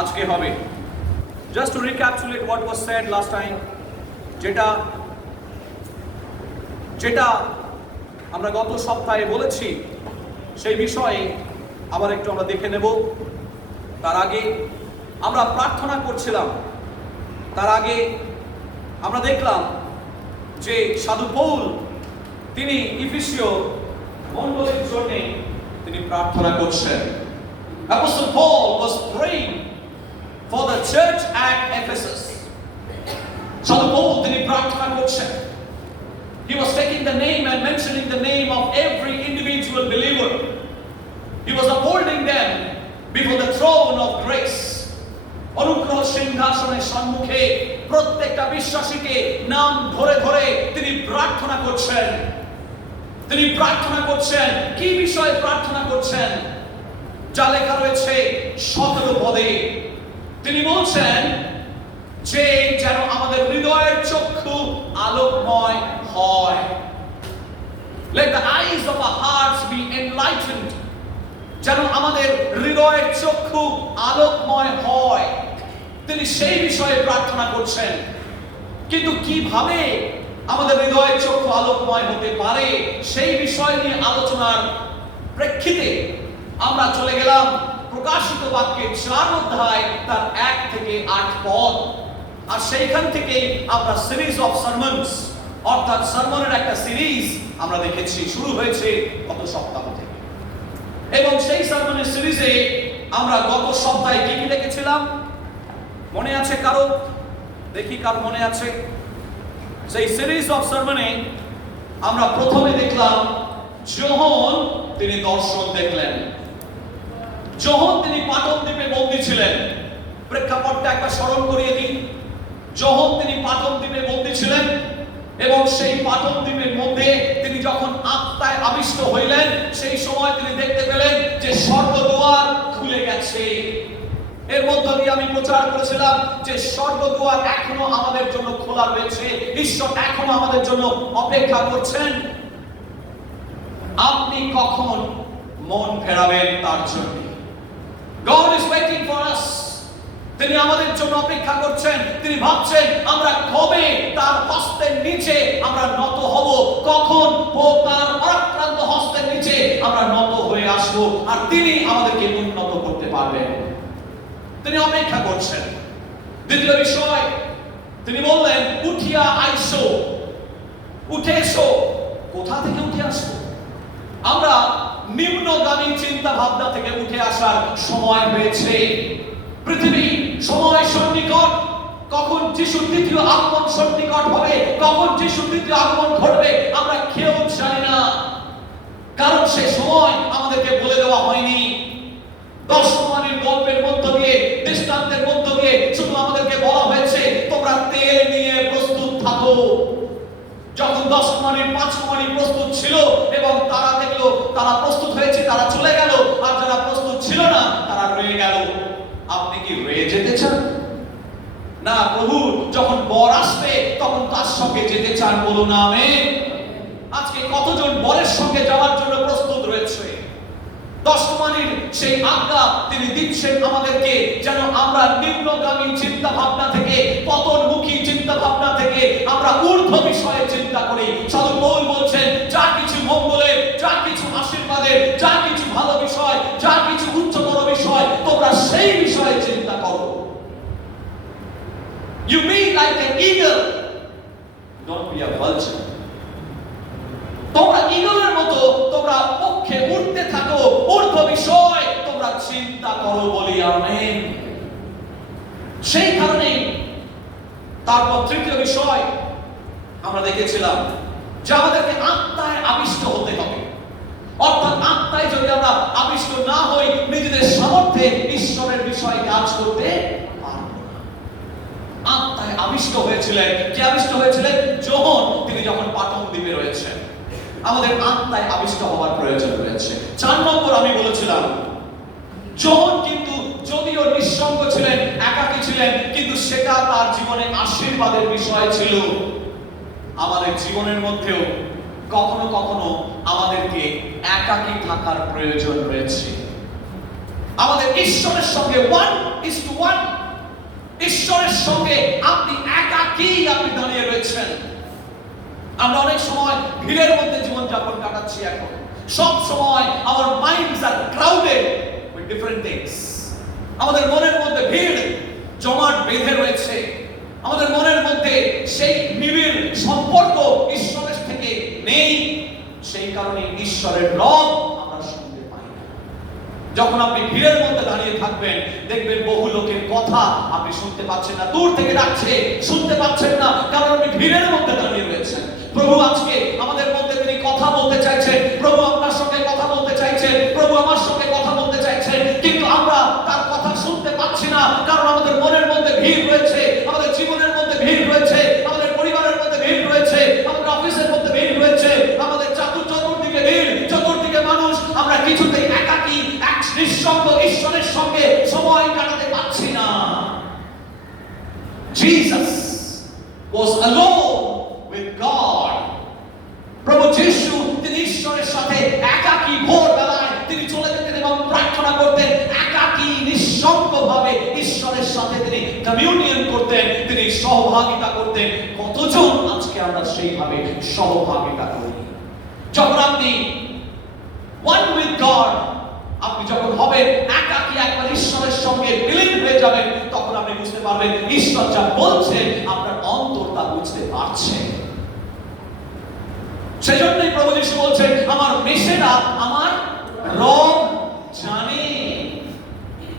আজকে হবে। Just to recapitulate what was said last time, যেটা আমরা গত সপ্তাহে বলেছি সেই বিষয়ে আবার একটু আমরা দেখে নেব। তার আগে আমরা প্রার্থনা করছিলাম, তার আগে আমরা দেখলাম যে সাধু পৌল তিনি ইফিসীয় মণ্ডলীর জন্য তিনি প্রার্থনা করছেন। Apostle Paul was praying for the church at Ephesus. সাধু পৌল তিনি প্রার্থনা করছেন। He was taking the name and mentioning the name of every individual believer. He was upholding them before the throne of grace. অনুগ্রহ সিংহাসনের সম্মুখে প্রত্যেকটা বিশ্বাসীকে নাম ধরে ধরে তিনি প্রার্থনা করছেন। তিনি প্রার্থনা করছেন, কি বিষয়ে প্রার্থনা করছেন? যা লেখা রয়েছে 17 পদে তিনি বলছেন যে যেন আমাদের হৃদয়ের চক্ষু আলোকময় হয়। Let the eyes of our hearts be enlightened. যেন আমাদের হৃদয়ের চক্ষু আলোকময় হয়, তিনি সেই বিষয়ে প্রার্থনা করছেন। কিন্তু কিভাবে আমাদের হৃদয়ের চক্ষু আলোকময় হতে পারে সেই বিষয় নিয়ে আলোচনার প্রেক্ষিতে আমরা চলে গেলাম প্রকাশিত বাক্যের 4 অধ্যায় তার 1 থেকে 8 পদ। আর সেইখান থেকে আমরা সিরিজ অফ সারমনস অর্থাৎ সারমনের একটা সিরিজ আমরা দেখেছি, শুরু হয়েছে গত সপ্তাহ থেকে। এবং সেই সারমনের সিরিজে আমরা গত সপ্তাহে কি কি দেখেছিলাম মনে আছে কারো? দেখি কার মনে আছে। সেই সিরিজ অফ সারমনে আমরা প্রথমে দেখলাম যোহন তিনি দর্শন দেখলেন। যোহন তিনি পাটন দ্বীপে বন্দী ছিলেন। প্রেক্ষাপটটা একবার স্মরণ করিয়ে দিই। যোহন তিনি পাটন দ্বীপে বন্দী ছিলেন এবং সেই পাটন দ্বীপের মধ্যে তিনি যখন আত্মায় আবিষ্ট হইলেন সেই সময় তিনি দেখতে পেলেন যে স্বর্গদুয়ার খুলে গেছে। এর মধ্য দিয়ে আমি প্রচার করেছিলাম যে স্বর্গদুয়ার এখনো আমাদের জন্য খোলা রয়েছে। ঈশ্বর এখনো আমাদের জন্য অপেক্ষা করছেন। আপনি কখন মন ফেরাবেন তার জন্য। God is waiting for us. তিনি আমাদের জন্য অপেক্ষা করছেন। তিনি ভাবছেন আমরা কবে তার হস্তের নিচে আমরা নত হব, কখন তার পরাক্রান্ত হস্তের নিচে আমরা নত হয়ে আসব আর তিনি আমাদেরকে উন্নত করতে পারবেন। তিনি অপেক্ষা করছেন। দ্বিতীয় বিষয় তিনি বললেন উঠিয়া আইসো, উঠে এসো। কোথা থেকে উঠে আসবো? আমরা নিম্নগামী চিন্তা ভাবনা থেকে উঠে আসার সময় হয়েছে। পৃথিবী সময় সন্নিকট। কখন যিশুর দ্বিতীয় আগমন সন্নিকট হবে, কখন যিশুর দ্বিতীয় আগমন ঘটবে আমরা কেউ জানি না, কারণ সে সময় আমাদেরকে বলে দেওয়া হয়নি। 10 কুমারীর গল্পের মধ্য দিয়ে, দৃষ্টান্তের মধ্য দিয়ে শুধু আমাদেরকে বলা হয়েছে তোমরা তেল নিয়ে প্রস্তুত থাকো। যখন 10 কুমারীর 5 কুমারী প্রস্তুত ছিল এবং তারা দেখলো তারা প্রস্তুত হয়েছে, তারা চলে গেল, আর যারা প্রস্তুত ছিল না তারা রয়ে গেল। আপনি কি রয়ে যেতে চান? না, প্রভু যখন বর আসবে তখন তার সঙ্গে যেতে চান, বলুন আমেন। আজকে কতজন বরের সঙ্গে যাওয়ার জন্য প্রস্তুত রয়েছে? 10 কুমারীর সেই আজ্ঞা তিনি দিচ্ছেন আমাদেরকে যেন আমরা নিম্নগামী চিন্তা ভাবনা থেকে, পতনমুখী চিন্তা ভাবনা থেকে আমরা ঊর্ধ্ব বিষয়ে চিন্তা করি। সাধু পৌল বলছেন যা কিছু মঙ্গলের, যা কিছু আশীর্বাদের, যা কিছু ভালো বিষয়, যা কিছু উচ্চতর বিষয় তোমরা সেই বিষয়ে চিন্তা করো। You be like an eagle, don't be a vulture. তোমরা ঈগলের মতো তোমরা পক্ষে উঠতে থাকো, ঊর্ধ্ব বিষয় তোমরা চিন্তা করো, বলি আমেন। সেই কারণে তারপর তৃতীয় বিষয় আমরা দেখেছিলাম যে আমাদেরকে আত্মায় আবিষ্ট হতে হবে। অর্থাৎ আত্মায় যদি আমরা আবিষ্ট না হই নিজেদের সামর্থ্যে ঈশ্বরের বিষয়ে কাজ করতে পারবো না। আত্মায় আবিষ্ট হয়েছিলেন। কে আবিষ্ট হয়েছিলেন? যোহন তিনি যখন পাটন দ্বীপে রয়েছেন। আমাদের আত্মায় আবিষ্ট হওয়ার প্রয়োজন রয়েছে। 4 নম্বর আমি বলেছিলাম যোহন কিন্তু যদিও নিঃসঙ্গ ছিলেন, একাকী ছিলেন, কিন্তু সেটা তার জীবনে আশীর্বাদের বিষয় ছিল। আমাদের জীবনের মধ্যেও কখনো কখনো আমাদেরকে একাকী থাকার প্রয়োজন রয়েছে। আমাদের ঈশ্বরের সঙ্গে 1:1, ঈশ্বরের সঙ্গে আপনি একাকী আপনি দাঁড়িয়ে রয়েছেন। আমরা অনেক সময় ভিড়ের মধ্যে জীবনযাপন কাটাচ্ছি এখন। সব সময় our minds are crowded with different things. আমাদের মনের মধ্যে ভিড় জমাট বেঁধে রয়েছে। আমাদের মনের মধ্যে সেই নিবিড় সম্পর্ক ঈশ্বরের থেকে নেই। সেই কারণে ঈশ্বরের রব আমরা শুনতে পাই না। যখন আপনি ভিড়ের মধ্যে দাঁড়িয়ে থাকবেন, দেখবেন বহু লোকের কথা আপনি শুনতে পাচ্ছেন না। দূর থেকে ডাকছে, শুনতে পাচ্ছেন না, কারণ আপনি ভিড়ের মধ্যে দাঁড়িয়ে রয়েছেন। প্রভু আজকে আমাদের মধ্যে তিনি কথা বলতে চাইছেন। প্রভু আপনার সঙ্গে কথা বলতে চাইছেন, প্রভু আমার সঙ্গে কথা বলতে চাইছেন, কিন্তু আমরা তার কথা শুনতে পাচ্ছি না, কারণ আমাদের মনের মধ্যে ভিড় রয়েছে, আমাদের জীবনের মধ্যে ভিড় রয়েছে, আমাদের পরিবারের মধ্যে ভিড় রয়েছে, আমাদের অফিসের মধ্যে ভিড় রয়েছে, আমাদের চতুর্দিকে ভিড়, চতুর্দিকে মানুষ। আমরা কিছুতেই একাকী এক নিঃসঙ্গ ঈশ্বরের সঙ্গে সময় কাটাতে পারছি না। Jesus was alone with God. প্রভু যিশু তিনি ঈশ্বরের সাথে একাকী ভোরবেলায় তিনি চলে যেতেন এবং প্রার্থনা করতেন, একাকী নিঃসঙ্গভাবে ঈশ্বরের সাথে তিনি কমিউনিয়ন করতেন, তিনি সহভাগিতা করতেন। কতজন আজকে আমরা সেইভাবে সহভাগিতা করি? যখন আপনি one with God, আপনি যখন হবেন একাকী একবার ঈশ্বরের সঙ্গে বিলীন হয়ে যাবেন, তখন আপনি বুঝতে পারবেন ঈশ্বর যা বলছেন আপনার অন্তর তা বুঝতে পারছে। সেজন্যই প্রভু যিশু বলছেন, আমার মেষেরা আমার রব জানে,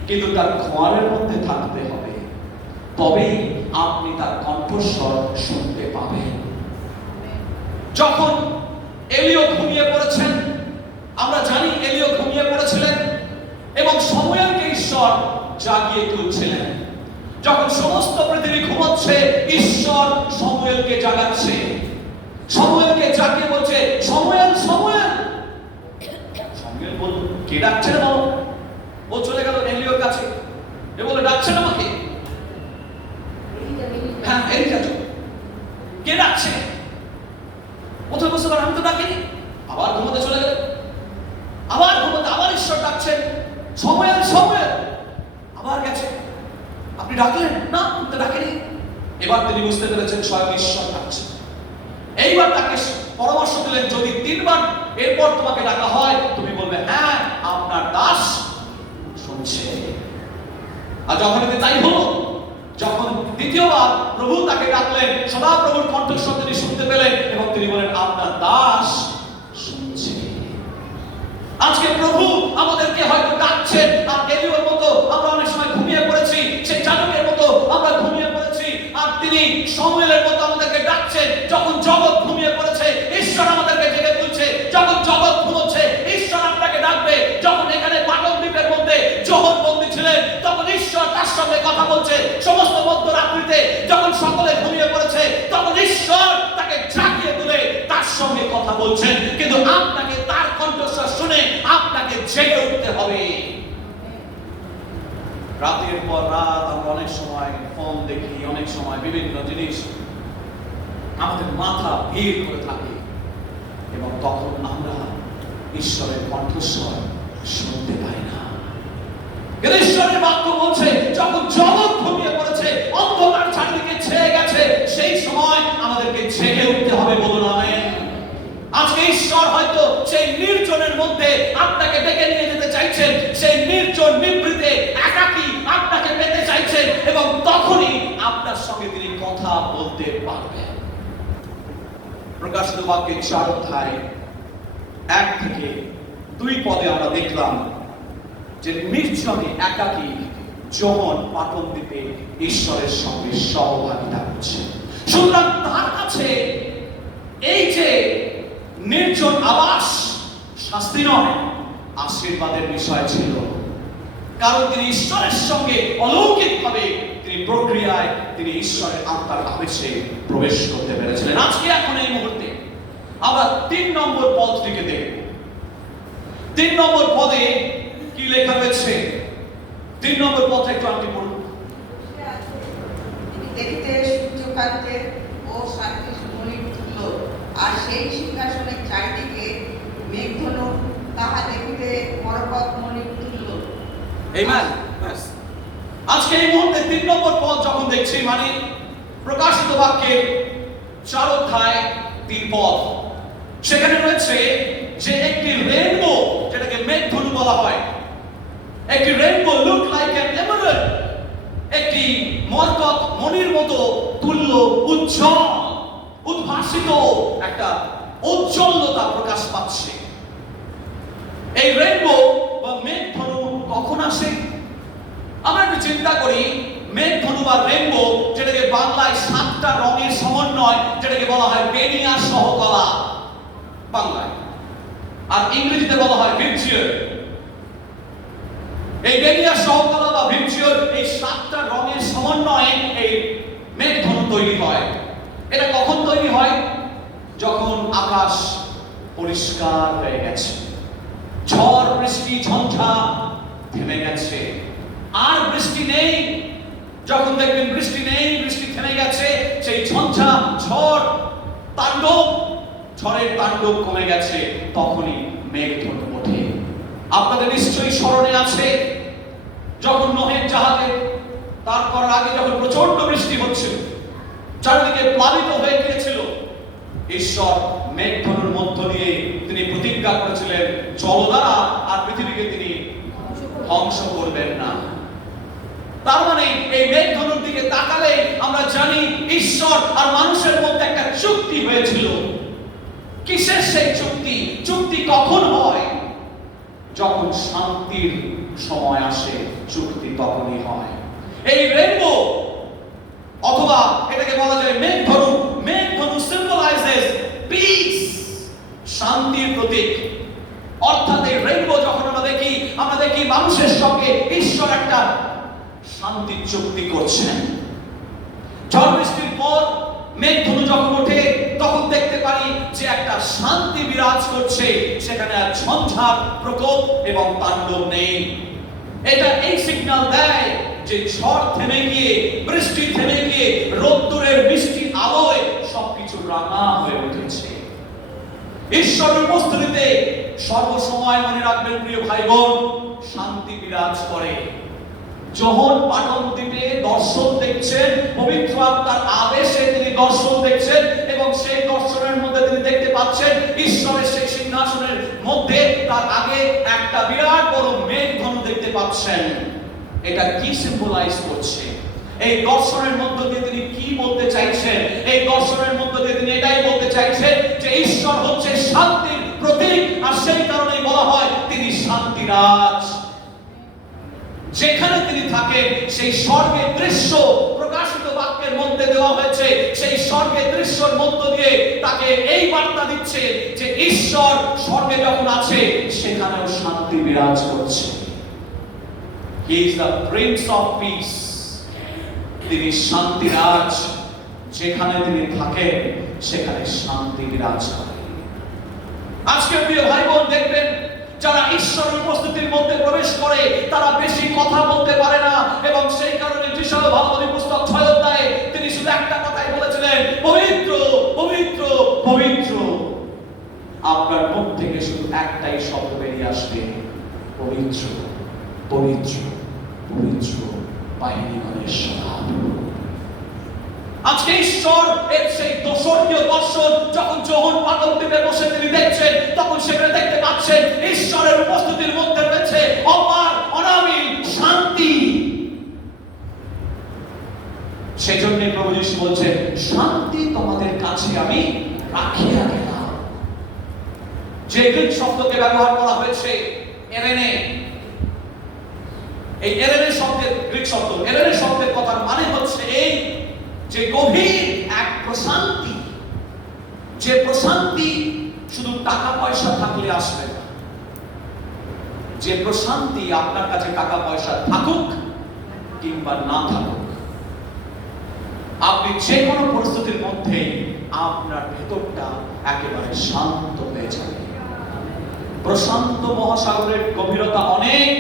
কিন্তু তার ঘরের মধ্যে থাকতে হবে, তবেই আপনি তার কণ্ঠস্বর শুনতে পাবেন। যখন এলিও ঘুমিয়ে পড়েছেন, আমরা জানি এলিও ঘুমিয়ে পড়েছিলেন এবং সমুয়েলকে ঈশ্বর জাগিয়ে তুলছিলেন। যখন সমস্ত পৃথিবী ঘুমোচ্ছে, ঈশ্বর সমুয়েলকে জাগাচ্ছে। সমুয়েলকে জাগিয়ে বলছে, সমুয়েল সমুয়েল। সমুয়েল বলল, কে ডাকছেন বাবা? ও চলে গেল এলিওর কাছে, এ বলে, ডাকছেন আমাকে? হ্যাঁ, এলিজা। কে ডাকছে? প্রথমে বুঝতে পারেন, আমি তো ডাকিনি। আবার ঘুমোতে চলে গেল, আবার ঘুমোতে, আবার ঈশ্বর ডাকছেন, সমুয়েল সমুয়েল। আবার গেছে, আপনি ডাকলেন? না, আমি তো ডাকিনি। এবার তিনি বুঝতে পেরেছেন স্বয়ং ঈশ্বর ডাকছেন। এইবার তাকে পরামর্শ দিলেন, যদি 3 বার এরপর তোমাকে ডাকা হয়, তুমি বলবে, হ্যাঁ আপনার দাস শুনছে। আর যখন তাই হলো, যখন দ্বিতীয়বার প্রভু তাকে ডাকলেন, সদা প্রভুর কণ্ঠস্বর তিনি শুনতে পেলেন এবং তিনি বলেন, আপনার দাস শুনছে। আজকে প্রভু আমাদেরকে হয়তো ডাকছেন, আর এলিওর মতো আমরা অনেক সময় ঘুমিয়ে পড়েছি, সেই জানুকের মতো আমরা ঘুমিয়ে পড়েছি, আর তিনি সমুয়েলের মতো আমাদেরকে ডাকছেন। যখন জগৎ ঘুমিয়ে পড়েছে, ঈশ্বর আমাদেরকে জেগে তুলছে। যখন জগৎ ঘুমোচ্ছে, ঈশ্বর আপনাকে ডাকবে। যখন এখানে পাটন দ্বীপের মধ্যে যোহন বন্দী ছিলেন, তখন ঈশ্বর তার সঙ্গে কথা বলছে। সমস্ত মধ্যরাত্রিতে যখন সকলে ঘুমিয়ে পড়েছে, তখন ঈশ্বর তাকে জাগিয়ে তুলে তার সঙ্গে কথা বলছেন। কিন্তু আপনাকে তার কণ্ঠস্বর শুনে আপনাকে জেগে উঠতে হবে। রাতের পর রাত আমরা অনেক সময় ফোন দেখি, অনেক সময় বিভিন্ন জিনিস আমাদের মাথা ভিড় করে থাকে এবং তখন আমরা ঈশ্বরের কণ্ঠস্বর শুনতে পাই না। কিন্তু ঈশ্বরের বাক্য বলছে, যখন জগৎ ঘুমিয়ে পড়েছে, অন্ধকার চারিদিকে ছেয়ে গেছে, সেই সময় আমাদেরকে জেগে উঠতে হবে। বলুন আমেন। আজকে ঈশ্বর হয়তো সেই নির্জনের মধ্যে আপনাকে ডেকে নিয়ে যেতে চাইছেন, সেই নির্জন নিভৃতে একাকী আপনাকে পেতে চাইছেন, এবং তখনই আপনার সঙ্গে তিনি কথা বলতে পারবেন। প্রকাশিত বাক্যের 4 অধ্যায় 1 থেকে 2 পদে আমরা দেখলাম যে নির্জনে একাকী যোহন পাটন দ্বীপে ঈশ্বরের সঙ্গে সহভাগিতা করছে। সুতরাং তার কাছে এই যে নির্জন আবাস শাস্তি নয়, আশীর্বাদের বিষয় ছিল, কারণ তিনি ঈশ্বরের সঙ্গে অলৌকিকভাবে তিনি প্রক্রিয়ায় তিনি ঈশ্বরের আত্মার আবেশে প্রবেশ করতে পেরেছিলেন। আজকে এখন এই মুহূর্তে আমরা 3 নম্বর পদটিকে দেখব। 3 নম্বর পদে কি লেখা রয়েছে? 3 নম্বর পদটা একটু আপনি পড়ুন। দেখিতে সূর্যকান্তের ও 7টি মণি তুল্য, আর সেই সিংহাসনের চারিদিকে মেঘধনু, তাহা দেখিতে পর্বত মণি তুল্য। আমেন। আজকে এই মুহূর্তে 3 নম্বর পদ যখন দেখছি, মানে প্রকাশিত বাক্যের 4 অধ্যায় 3 পদ, সেখানে রয়েছে যে একটি রেইনবো, যেটাকে মেঘধনু বলা হয়, একটি rainbow look like an Emerald, একটি মরকত মণির মতো তুল্য উজ্জ্বল উদ্ভাসিত একটা উজ্জ্বলতা প্রকাশ পাচ্ছে। এই রেইনবো বা মেঘধনু কখন আসে? আমরা একটু চিন্তা করি, মেঘধনু বা রেইনবো, যেটাকে বাংলায় 7টা রঙের সমন্বয়, যেটাকে বলা হয় বেনিয়া সহকলা বাংলায়, আর ইংরেজিতে বলা হয় ভিপচিওর। এই বেনিয়া সহকলা বা ভিপচিওর, এই 7টা রঙের সমন্বয়ে এই মেঘধনু তৈরি হয়। এটা কখন তৈরি হয়? যখন আকাশ পরিষ্কার হয়ে গেছে, ঝড় বৃষ্টি ঝঞ্ঝা থেমে গেছে, আর বৃষ্টি নেই। যখন দেখবেন বৃষ্টি নেই, বৃষ্টি থেমে গেছে, সেই ঝঞ্ঝা ঝড় তাণ্ডব, ঝড়ের তাণ্ডব কমে গেছে, তখনই মেঘধনু ওঠে। আপনাদের নিশ্চয়ই স্মরণে আছে, যখন নোহের জাহাজে তার করার আগে যখন প্রচন্ড বৃষ্টি হচ্ছিল, চারিদিকে প্লাবিত হয়ে গিয়েছিল, ঈশ্বর মেঘধনুর মধ্য দিয়ে তিনি প্রতিজ্ঞা করেছিলেন জল দ্বারা আর পৃথিবীকে তিনি ধ্বংস করবেন না। তার মানে এই মেঘধনুর দিকে তাকালে আমরা জানি ঈশ্বর আর মানুষের মধ্যে একটা চুক্তি হয়েছিল। কিসের সেই চুক্তি? চুক্তি কখন হয়? যখন শান্তির সময় আসে, চুক্তি তখনই হয়। এই রেইনবো অথবা এটাকে বলা যায় মেঘধনু, মেঘধনু সিম্বলাইজেস পিস, শান্তির প্রতীক। অর্থাৎ এই রেইনবো যখন আমরা দেখি মানুষের সঙ্গে ঈশ্বর একটা শান্তির চুক্তি করছেন। ঝড় বৃষ্টির পর মেঘধনু যখন ওঠে, তখন দেখতে পারি যে একটা শান্তি বিরাজ করছে, সেখানে আর ঝঞ্ঝার প্রকোপ এবং তাণ্ডব নেই। এটা এই সিগন্যাল দেয় যে ঝড় থেমে গিয়ে, বৃষ্টি থেমে গিয়ে, রোদ্দুরের বৃষ্টির আলোয় সবকিছু রাঙা হয়ে উঠেছে। ঈশ্বরের উপস্থিতিতে সর্বসময় মনে রাখবেন প্রিয় ভাই বোন, শান্তি বিরাজ করে। যোহন পাটন দ্বীপে দর্শন দেখছেন, পবিত্র আত্মার আদেশে তিনি দর্শন দেখছেন, এবং সেই দর্শনের মধ্যে তিনি দেখতে পাচ্ছেন ঈশ্বরের সেই সিংহাসনের মধ্যে তার আগে একটা বিরাট বড় মেঘধনু দেখতে পাচ্ছেন। এটা কি সিম্বলাইজ করছে? এই দর্শনের মধ্য দিয়ে তিনি কি বলতে চাইছেন? এই দর্শনের মধ্য দিয়ে তিনি এটাই বলতে চাইছেন যে ঈশ্বর হচ্ছে শান্তির প্রতীক, আর সেই কারণেই বলা হয় তিনি শান্তিরাজ। যেখানে তিনি থাকেন সেই স্বর্গের দৃশ্য প্রকাশিত বাক্যের মধ্যে দেওয়া হয়েছে। সেই স্বর্গের দৃশ্যের মধ্য দিয়ে তাকে এই বার্তা দিচ্ছে যে ঈশ্বর স্বর্গে যখন আছে, সেখানেও শান্তি বিরাজ করছে। He is the Prince of Peace. তিনি শান্তিরাজ, যেখানে তিনি থাকেন সেখানে শান্তি বিরাজ করে। আজকে প্রিয় ভাই বোন দেখবেন, যারা ঈশ্বরের উপস্থিতির মধ্যে প্রবেশ করে তারা বেশি কথা বলতে পারে না, এবং সেই কারণে যিশায়া ভাগবতী পুস্তক 6 অধ্যায়ে তিনি শুধু একটা কথাই বলেছিলেন, পবিত্র পবিত্র পবিত্র। আপনার মুখ থেকে শুধু একটাই শব্দ বেরিয়ে আসবে, পবিত্র পবিত্র পবিত্র বাহিনীগণের সভাপতি। আজকে ঈশ্বর এর সেই দর্শনীয় দর্শন যখন যোহন পাটন দ্বীপে বসে তিনি দেখছেন, তখন সেখানে দেখতে পাচ্ছেন ঈশ্বরের উপস্থিতির মধ্যে রয়েছে অপার অনাবিল শান্তি। সেজন্য প্রভু যিশু বলছেন, শান্তি তোমাদের কাছে আমি রাখিয়া গেলাম। যে গ্রিক শব্দকে ব্যবহার করা হয়েছে এরেনে, এই এরেনে শব্দের গ্রিক শব্দ, এরেনে শব্দের কথার মানে হচ্ছে এই যে গভীর এক প্রশান্তি, যে প্রশান্তি শুধু টাকা পয়সা থাকলে আসবে না, যে প্রশান্তি আপনার কাছে টাকা পয়সা থাকুক কিংবা না থাকুক, আপনি যে কোনো পরিস্থিতির মধ্যে আপনার ভেতরটা একেবারে শান্ত হয়ে যাবে। প্রশান্ত মহাসাগরের গভীরতা অনেক।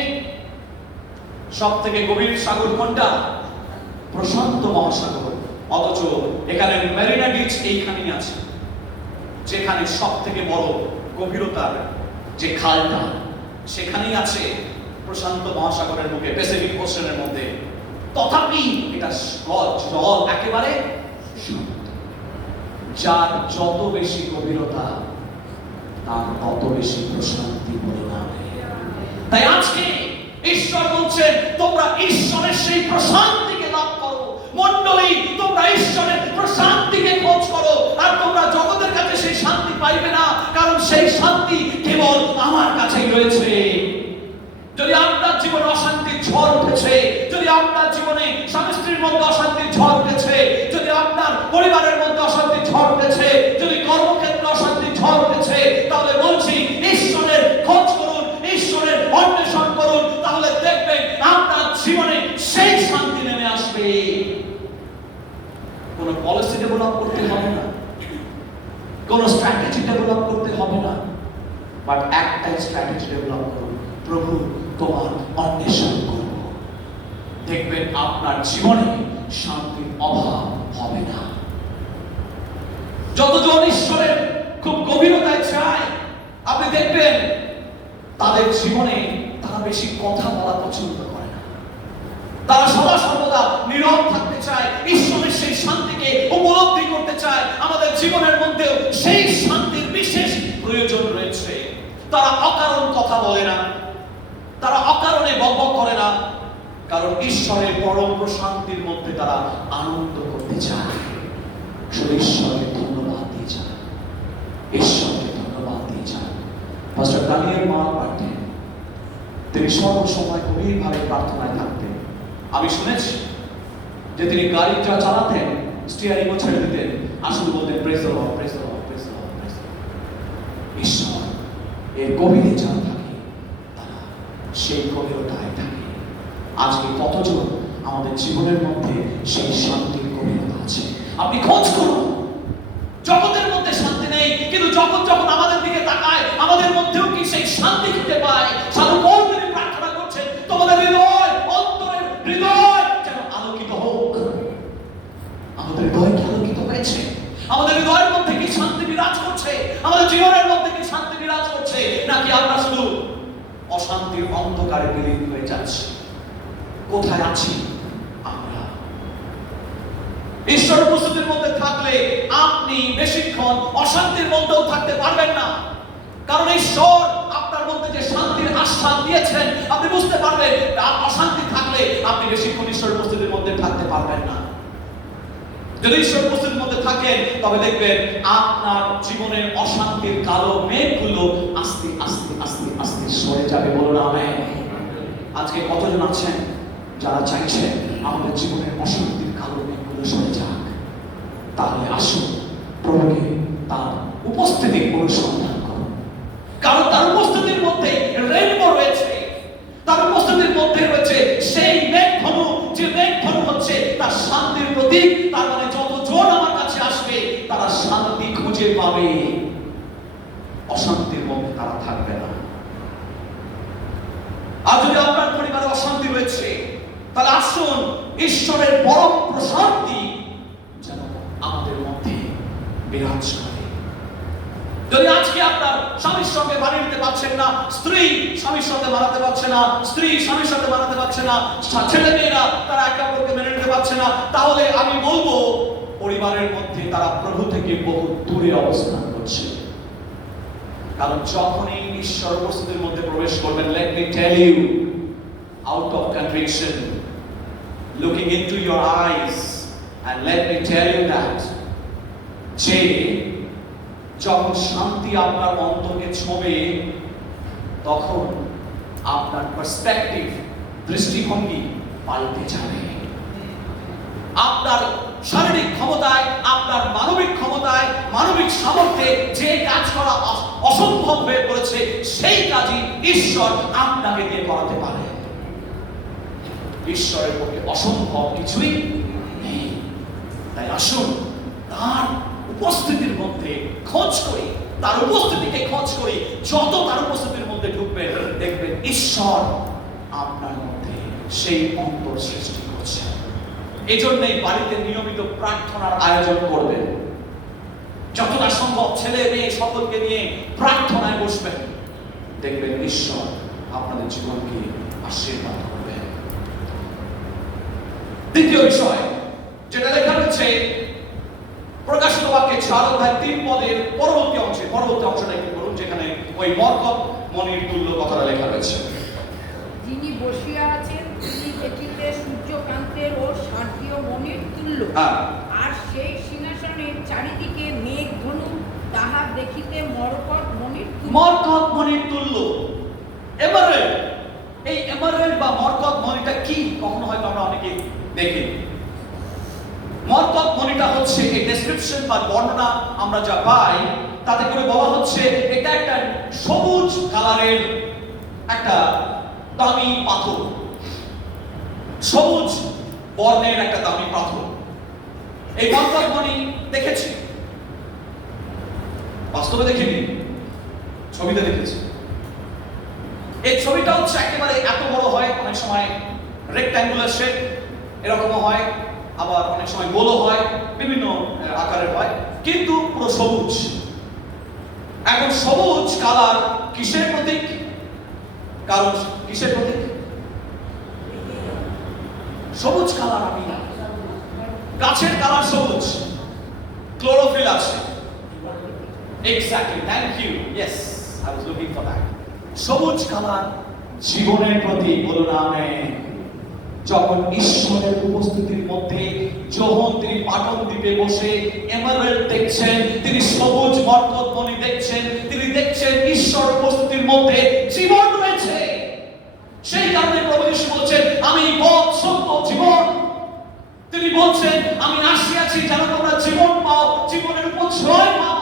সব থেকে গভীর সাগর কোনটা? প্রশান্ত মহাসাগর। অথচ এখানে মেরিনা বিচ এইখানেই আছে, যেখানে সব থেকে বড় গভীরতার যে খালটা সেখানেই আছে। প্রশান্ত মহাসাগরের মুখে, প্যাসিফিক ওশানের মধ্যে, তথাপি এটা জল একেবারে শান্ত। যার যত বেশি গভীরতা তার তত বেশি প্রশান্তি পরিণামে। তাই আজকে ঈশ্বর বলছেন তোমরা ঈশ্বরের সেই প্রশান্তিকে লাভ করো। মণ্ডলী, তোমরা ঈশ্বরের প্রশান্তিকে খোঁজ করো। আর তোমরা জগতের কাছে সেই শান্তি পাইবে না, কারণ সেই শান্তি কেবল আমার কাছেই রয়েছে। যদি আপনার জীবনে অশান্তির ঝড় উঠেছে, যদি আপনার জীবনে স্বামী স্ত্রীর মধ্যে অশান্তির ঝড় উঠেছে, যদি আপনার পরিবারের মধ্যে অশান্তির ঝড় উঠেছে, যদি কর্মক্ষেত্রে অশান্তির ঝড় উঠেছে, তাহলে বলছি ঈশ্বরের খোঁজ করুন, ঈশ্বরের অন্বেষণ করুন, তাহলে দেখবেন আপনার জীবনে সেই শান্তি নেমে আসবে। কোন পলিসি ডেভেলপ করতে হবে না, কোন স্ট্র্যাটেজি ডেভেলপ করতে হবে না, বাট একটাই স্ট্র্যাটেজি ডেভেলপ করুন, প্রভু তোমার অন্বেষণ করব। দেখবেন আপনার জীবনে শান্তির অভাব হবে না। যতজন ঈশ্বরের খুব গভীরতায় চায়, আপনি দেখবেন তাদের জীবনে তারা বেশি কথা বলা পছন্দ করে না। তারা সদা সর্বদা নীরব থাকতে চায়, ঈশ্বরের সেই শান্তিকে উপলব্ধি করতে চায়। আমাদের জীবনের মধ্যেও সেই শান্তির বিশেষ প্রয়োজন রয়েছে। তারা অকারণ কথা বলে না, তারা অকারণে বকবক করে না, কারণ ঈশ্বরের পরম প্রশান্তির মধ্যে তারা আনন্দ করতে চায়। শুধু ঈশ্বরকে ধন্যবাদ দিয়ে চায়, ঈশ্বরকে ধন্যবাদ দিয়ে চায়। পাস্টার দানিয়েল মার্ক তিনি সর্বসময় গভীরভাবে প্রার্থনায় থাকতেন। আমি শুনেছি যে তিনি গাড়িটা চালাতেন, স্টিয়ারিং ও ছেড়ে দিতেন, আসলে বলতেন praise the lord, praise the lord, praise the lord, praise the lord. ঈশ্বর এর গভীরে যারা থাকে তারা সেই গভীরতায় থাকে। আজকে কতজন আমাদের জীবনের মধ্যে সেই শান্তির গভীরতা আছে? আপনি খোঁজ করুন। জগতের মধ্যে শান্তি নেই, কিন্তু জগৎ যখন আমাদের দিকে তাকায়, আমাদের মধ্যেও কি সেই শান্তি খুঁজে পায়? সাধু পৌল তিনি প্রার্থনা করছেন, তোমাদের হৃদয়, অন্তরের হৃদয় যেন আলোকিত হোক। আমাদের হৃদয় কি আলোকিত হয়েছে? আমাদের হৃদয়ের মধ্যে কি শান্তি বিরাজ করছে? আমাদের জীবনের মধ্যে কি শান্তি বিরাজ করছে? নাকি আমরা শুধু অশান্তির অন্ধকারে বিলীন হয়ে যাচ্ছি? কোথায় আছি আমরা? ঈশ্বর উপস্থিতির মধ্যে থাকলে আপনি বেশিক্ষণ অশান্তির মধ্যেও থাকতে পারবেন না, কারণ ঈশ্বর আপনার মধ্যে যে শান্তির আশ্বাস দিয়েছেন, আপনি বুঝতে পারবেন অশান্তি থাকলে আপনি বেশিক্ষণ ঈশ্বর উপস্থিতির মধ্যে থাকতে পারবেন না। যদি ঈশ্বর উপস্থিতির মধ্যে থাকেন, তবে দেখবেন আপনার জীবনের অশান্তির কালো মেঘগুলো আস্তে আস্তে আস্তে আস্তে সরে যাবে। বলুন আমেন। আজকে কতজন আছেন যারা চাইছেন আমাদের জীবনের অশান্তির কালো মেঘগুলো সরে যাক? তাহলে আসুন প্রভুকে তার উপস্থিতির অনুসন্ধান করুন, কারণ তার উপস্থিতির মধ্যে রেইনবো রয়েছে, তার উপস্থিতির মধ্যে রয়েছে সেই মেঘধনু, যে মেঘধনু হচ্ছে তার শান্তির প্রতীক। তার মানে যতজন আমার কাছে আসবে তারা শান্তি খুঁজে পাবে, অশান্তির মধ্যে তারা থাকবে না। আর যদি আপনার পরিবারে অশান্তি রয়েছে, তাহলে আসুন ঈশ্বরের পরম প্রশান্তি যেন আমাদের মধ্যে বিরাজ করে। যদি আজকে আপনার স্বামীর সঙ্গে মানিয়ে নিতে পারছেন না, স্ত্রী স্বামীর সঙ্গে মানাতে পারছে না, স্ত্রী স্বামীর সঙ্গে মানাতে পারছে না, ছেলে মেয়েরা তারা একে অপরকে মেনে নিতে পারছে না, তাহলে আমি বলবো পরিবারের মধ্যে তারা প্রভু থেকে বহু দূরে অবস্থান করছে। কারণ যখনই ঈশ্বর উপস্থিতির মধ্যে প্রবেশ করবেন, let me tell you, out of conviction, looking into your eyes, and let me tell you that যে যখন শান্তি আপনার অন্তরকে ছোঁবে, তখন আপনার পার্সপেক্টিভ, দৃষ্টিভঙ্গি পাল্টে যাবে। আপনার শারীরিক ক্ষমতায়, আপনার মানবিক ক্ষমতায়, মানবিক সামর্থ্যে যে কাজ করা অসম্ভব হয়ে পড়েছে, সেই কাজই ঈশ্বর আপনাকে দিয়ে করাতে পারে। ঈশ্বরের পক্ষে অসম্ভব কিছুই নেই। তাই আসুন তার উপস্থিতির মধ্যে খোঁজ করি, তার উপস্থিতিকে খোঁজ করি। যত তার উপস্থিতির মধ্যে ঢুকবেন, দেখবেন ঈশ্বর আপনার মধ্যে সেই অন্তর সৃষ্টি করছে। এই জন্যই বাড়িতে নিয়মিত প্রার্থনার আয়োজন করবেন। যতটা সম্ভব ছেলে মেয়ে সকলকে নিয়ে প্রার্থনায় বসবেন, দেখবেন ঈশ্বর আপনাদের জীবনকে আশীর্বাদ করবেন। দ্বিতীয় বিষয় যেটা লেখা রয়েছে প্রকাশিত বাক্যে 4 অধ্যায় 3 পদের পরবর্তী অংশটা একটু করুন, যেখানে ওই মরকত মণির তুল্য কথাটা লেখা রয়েছে। যিনি বসিয়া আছেন তিনি দেখিতে সূর্যকান্তের ও শান্তিও মণির তুল্য, আর সেই সিংহাসনের চারিদিকে মেঘ ধনু, তাহা দেখিতে মরকত মণির তুল্য। মরকত মণির তুল্য, এমারেল্ড। এই এমারেল্ড বা মরকত মণিটা কি কখনো হয়তো আমরা অনেকে দেখি। মরকত মণিটা হচ্ছে এই ডেসক্রিপশন বা বর্ণনা আমরা যা পাই তাতে করে বলা হচ্ছে এটা একটা সবুজ কালারের একটা দামি পাথর, সবুজ বর্ণের একটা দামি পাথর। এই মরকত মণি দেখেছি, বাস্তবে দেখিনি, ছবিতে দেখেছি। এই ছবিটা হচ্ছে একেবারে এত বড় হয়, অনেক সময় রেক্ট্যাঙ্গুলার শেপ এরকমও হয়, আবার অনেক সময় গোলও হয়, বিভিন্ন আকারের হয়, কিন্তু পুরো সবুজ। এখন সবুজ কালার কিসের প্রতীক? কারণ কিসের প্রতীক? সবুজ কালার আমি না, গাছের কালার সবুজ, ক্লোরোফিল আছে। Exactly, thank you, yes, I was looking for that. সবুজ কালার জীবনের প্রতীক, বলুন আমেন। যখন ঈশ্বরের উপস্থিতির মধ্যে যোহন তিনি পাটন দ্বীপে বসে এমারেল্ড দেখছেন, তিনি সবুজ মরকত মণি দেখছেন, তিনি দেখছেন ঈশ্বর উপস্থিতির মধ্যে জীবন রয়েছে। সেই কারণে প্রভু যীশু বলছেন, আমি পথ সত্য জীবন। তিনি বলছেন, আমি আসিয়াছি যেন তোমরা জীবন পাও, জীবনের উপর জয় পাও।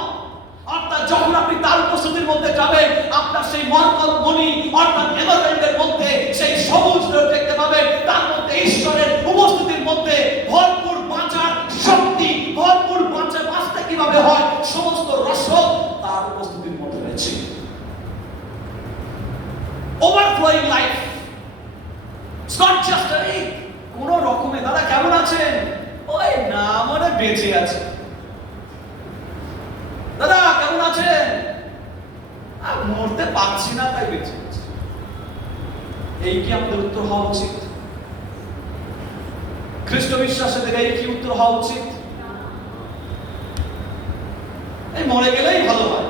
অর্থাৎ যখন আপনি তার উপস্থিতির মধ্যে যাবেন, আপনার সেই মরকত মণি অর্থাৎ এমারেল্ডের মধ্যে সেই সবুজ দেখতে পাবেন। তার মধ্যে ঈশ্বরের উপস্থিতির মধ্যে ভরপুর বাঁচার শক্তি, ভরপুর বাঁচতে কিভাবে হয় সমস্ত রসদ তার উপস্থিতির মধ্যে রয়েছে। Overflowing life, it's not just এই কোন রকমে দাদা কেমন আছেন, ওই না মানে বেঁচে আছে। দাদা কেমন আছেন, মরতে পারছি না তাই বেঁচে আছি। এই কি আমাদের উত্তর হওয়া উচিত? খ্রিস্ট বিশ্বাসীদের এই কি উত্তর হওয়া উচিত? এই মরে গেলেই ভালো হয়।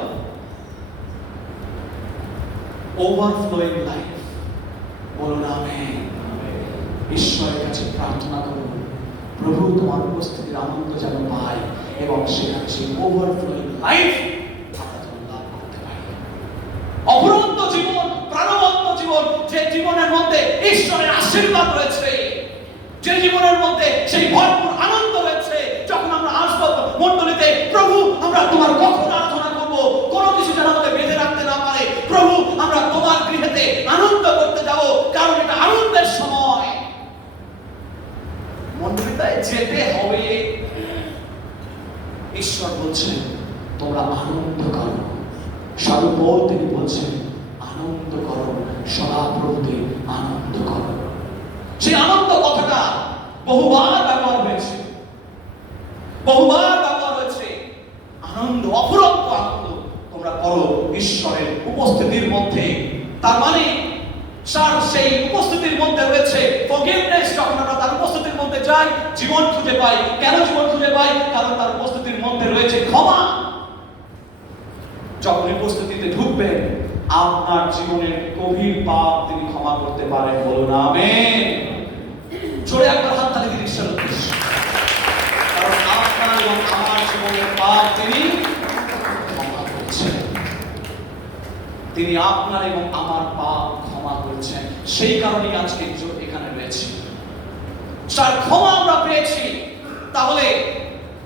ওভারফ্লোয়িং লাইফ, বলুন আমেন। ঈশ্বরের কাছে প্রার্থনা করুন, প্রভু তোমার উপস্থিতির আনন্দ যেন পাই এবং সেখানে সেই ওভারফ্লোয়িং লাইফ আমরা যেন লাভ করতে পারি। অফুরন্ত জীবন, প্রাণবন্ত জীবন, যে জীবনের মধ্যে ঈশ্বরের আশীর্বাদ রয়েছে, যে জীবনের মধ্যে সেই ভরপুর আনন্দ রয়েছে। যখন আমরা আসবো মণ্ডলীতে, প্রভু আমরা তোমার কখন আরাধনা করবো, কোনো কিছু যেন আমাদের বেঁধে রাখতে না পারে। প্রভু আমরা তোমার গৃহেতে আনন্দ করতে যাব, কারণ এটা আনন্দের সময়। মণ্ডলীতে যেতে হবে। ঈশ্বর বলছেন তোমরা আনন্দ করো, সর্বপর তিনি বলছেন আনন্দ করো, সদাপ্রভুতে আনন্দ করো। সেই আনন্দ কথাটা বহুবার ব্যবহার হয়েছে, বহুবার ব্যবহার হয়েছে। আনন্দ, অফুরন্ত আনন্দ তোমরা করো ঈশ্বরের উপস্থিতির মধ্যে। তার মানে সেই উপস্থিতির মধ্যে রয়েছে ফরগিভনেস। যখন আমরা তার উপস্থিতির মধ্যে যাই, জীবন খুঁজে পাই। কেন জীবন খুঁজে পাই? কারণ তার উপস্থিতির মধ্যে রয়েছে ক্ষমা। যখন উপস্থিতিতে ঢুকবেন, আপনার জীবনের গভীর পাপ তিনি ক্ষমা করতে পারেন, বলুন আমেন। জোরে একবার হাত তালি দিন ঈশ্বরের উদ্দেশ্যে। কারণ আপনার এবং আমার জীবনের পাপ তিনি ক্ষমা করছেন। তিনি আপনার এবং আমার পাপ ক্ষমা করছেন। সেই কারণেই আজকে এখানে রয়েছে। তার ক্ষমা আমরা পেয়েছি। তাহলে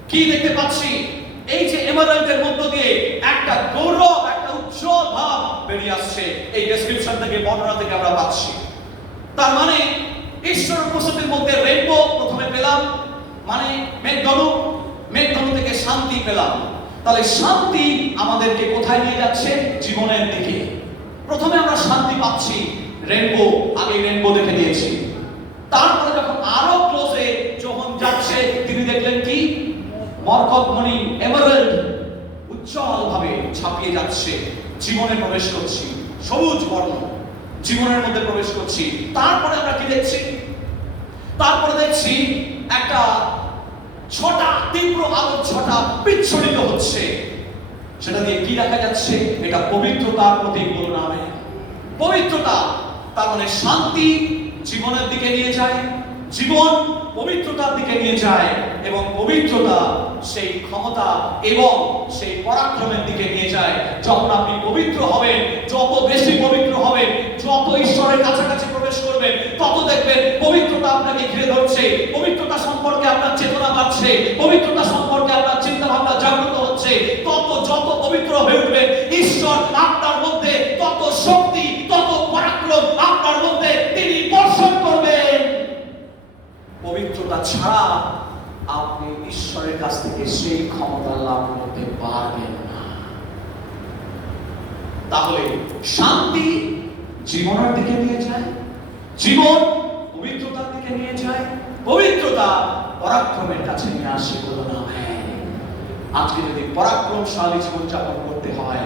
কি দেখতে পাচ্ছি? এই যে এমারেল্ডের মধ্য দিয়ে একটা গৌরব, একটা উজ্জ্বল ভাব বেরিয়ে আসছে। এই ডেসক্রিপশন থেকে, বর্ণনা থেকে আমরা পাচ্ছি। তার মানে ঈশ্বর উপস্থিতির মধ্যে রেইনবো প্রথমে পেলাম, মানে মেঘধনু থেকে শান্তি পেলাম। তাহলে শান্তি আমাদেরকে কোথায় নিয়ে যাচ্ছে? জীবনের দিকে। প্রথমে আমরা শান্তি পাচ্ছি, রেইনবো, আগে রেইনবো দেখে দিয়েছি। তারপরে যখন আরো ক্লোজে যখন যাচ্ছে, তিনি দেখলেন কি? মরকত মণি, এমারেল্ড উজ্জ্বল ভাবে ছাপিয়ে যাচ্ছে, জীবনে প্রবেশ করছি, সবুজ বর্ণ। জীবনের মধ্যে প্রবেশ করছি। তারপরে আমরা কি দেখছি? তারপরে দেখছি একটা ছটা, তীব্র আলোর ছটা বিচ্ছুরিত হচ্ছে। সেটা দিয়ে কি দেখা যাচ্ছে? এটা পবিত্রতার প্রতীক, বলুন আমেন। পবিত্রতা তার মানে শান্তি জীবনের দিকে নিয়ে যায়, জীবন পবিত্রতার দিকে নিয়ে যায়, এবং পবিত্রতা সেই ক্ষমতা এবং সেই পরাক্রমের দিকে নিয়ে যায়। যখন আপনি পবিত্র হবেন, যত বেশি পবিত্র হবেন, যত ঈশ্বরের কাছাকাছি প্রবেশ করবেন, তত দেখবেন পবিত্রতা আপনাকে ঘিরে ধরছে, পবিত্রতা সম্পর্কে আপনার চেতনা বাড়ছে, পবিত্রতা সম্পর্কে আপনার চিন্তা ভাবনা জাগ্রত হচ্ছে। যত পবিত্র হয়ে উঠবেন, ঈশ্বর আপনার মধ্যে তত শক্তি, তত পরাক্রম আপনার মধ্যে তিনি বর্ষণ করবেন। পবিত্রতা ছাড়া আপনি ঈশ্বরের কাছ থেকে সেই ক্ষমতা লাভ করতে পারবেন না। তাহলে শান্তি জীবনের দিকে নিয়ে যায়, জীবন পবিত্রতার দিকে নিয়ে যায়, পবিত্রতা পরাক্রমের কাছে নিয়ে আসে, বলুন আমেন। আজকে যদি পরাক্রমশালী জীবনযাপন করতে হয়,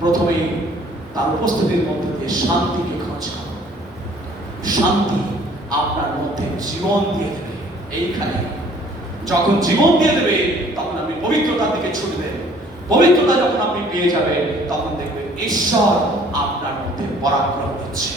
প্রথমেই তার উপস্থিতির মধ্যে দিয়ে শান্তিকে খোঁজ করুন। শান্তি আপনার মধ্যে জীবন দিয়ে দেবে। এইখানে যখন জীবন দিয়ে দেবে, তখন আপনি পবিত্রতার দিকে ছুটবেন। পবিত্রতা যখন আপনি পেয়ে যাবেন, তখন দেখবেন ঈশ্বর আপনার মধ্যে পরাক্রম দিচ্ছে,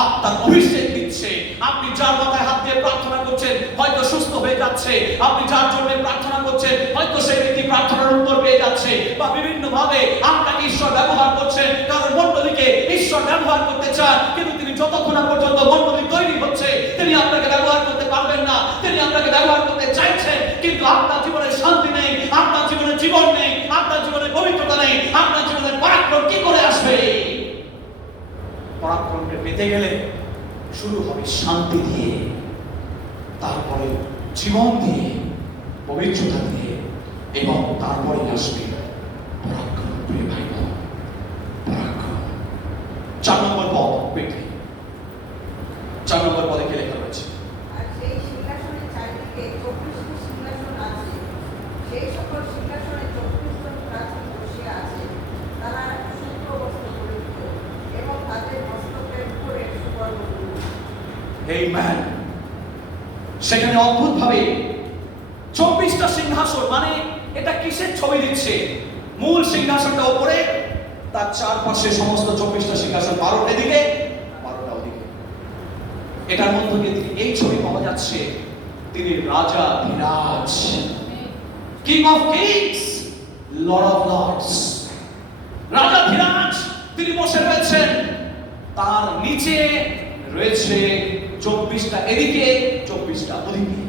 আত্মার অভিষেক দিচ্ছে। আপনি যার মাথায় হাত দিয়ে প্রার্থনা করছেন, হয়তো সুস্থ হয়ে যাচ্ছে। আপনি যার জন্য প্রার্থনা করছেন, হয়তো সেই ব্যক্তি প্রার্থনার উত্তর পেয়ে যাচ্ছে। বা বিভিন্ন ভাবে আপনাকে ঈশ্বর ব্যবহার করছেন, কারণ মণ্ডলীকে ঈশ্বর ব্যবহার করতে চান, কিন্তু তিনি যতক্ষণ না পর্যন্ত মণ্ডলী তৈরি হচ্ছে, তিনি আপনাকে ব্যবহার করতে পারবেন না। তিনি আপনাকে ব্যবহার করতে চাইছেন, কিন্তু আপনার জীবনে শান্তি নেই, আপনার জীবনে জীবন নেই, আপনার জীবনে পবিত্রতা নেই, আপনার জীবনে পরাক্রম কি করে আসবে? পরাক্রমকে পেতে গেলে শুরু হবে শান্তি দিয়ে, তারপরে জীবন দিয়ে, পবিত্রতা দিয়ে, এবং তারপরে আসবে পরাক্রম। প্রিয় ভাই বোন, পরাক্রম। 4 নম্বর পদ, পেটে 4 নম্বর পদে কি লেখা রয়েছে? আর সেই সিংহাসনের চারিদিকে 24টি সিংহাসন আছে, সেই সকল সিংহাসনে 24 জন প্রাচীন বসিয়া আছে। তারা শুভ্র বস্ত্র পরিহিত এবং তাদের মস্তকের উপরে সুবর্ণ মুকুট। আমেন। সেখানে অদ্ভুত ভাবে 24টা সিংহাসন, মানে এটা কিসের ছবি দিচ্ছে? মূল সিংহাসনটা উপরে, তার চারপাশে সমস্ত 24টা সিংহাসন, 12টা দিকে 12টা ওদিকে। এটার মধ্যে দিয়ে এই ছবি পাওয়া যাচ্ছে, তিনি রাজা ধীরাজ, king of kings, lord of lords. রাজা ধীরাজ তিনি বসে রয়েছেন, তার নিচে রয়েছে 24টা এদিকে, 24টা ওদিকে।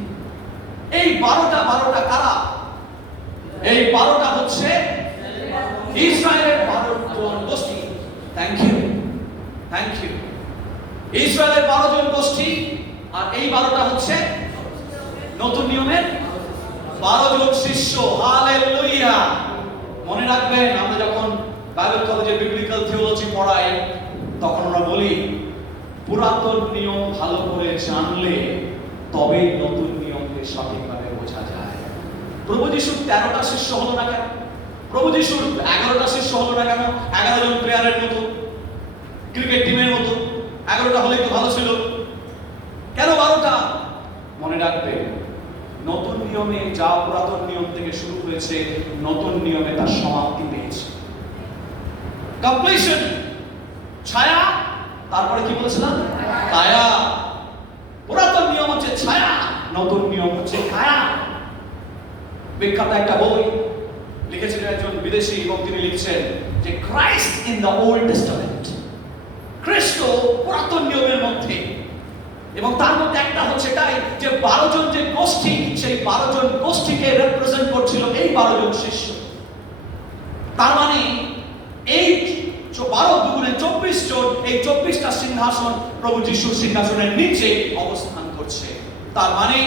এই 12টা কারা? এই 12টা হচ্ছে ইসরায়েলের 12 জন গোষ্ঠী। Thank you. ইসরায়েলের 12 জন গোষ্ঠী, আর এই 12টা হচ্ছে নতুন নিয়মের 12 জন শিষ্য। হালেলুয়া। মনে রাখবেন, আমরা যখন বাইবেল কলেজে বিবলিক্যাল থিওলজি পড়াই, তখন আমরা বলি পুরাতন নিয়ম ভালো করে জানলে তবে নতুন নিয়মকে সঠিকভাবে বোঝা যায়। প্রভু যিশুর 13টা শিষ্য হলো না কেন? প্রভু যিশুর 11টা শিষ্য হলো না কেন? 11 জন প্লেয়ারের মতো, ক্রিকেট টিমের মতো 11টা হলে তো ভালো ছিল, কেন 12টা? মনে রাখবে, নতুন নিয়মে যা পুরাতন নিয়ম থেকে শুরু হয়েছে, নতুন নিয়মে তার সমাপ্তি পেয়েছে, কমপ্লিশন। ছায়া, তারপরে কি বলেছিলাম? কায়া। পুরাতন নিয়ম হচ্ছে ছায়া, নতুন নিয়ম হচ্ছে কায়া। বিখ্যাত একটা বই লিখেছিলেন একজন বিদেশি, এবং তিনি লিখছেন যে Christ in the Old Testament, খ্রিস্ট পুরাতন নিয়মের মধ্যে। এবং তার মধ্যে একটা হচ্ছে তাই যে 12 জন যে গোষ্ঠী, সেই 12 জন গোষ্ঠীকে রিপ্রেজেন্ট করছিল এই 12 জন শিষ্য। তার মানে এই 12 দুগুণে 24 জন, এই 24টা সিংহাসন প্রভু যিশুর সিংহাসনের নিচে অবস্থান করছে। তার মানে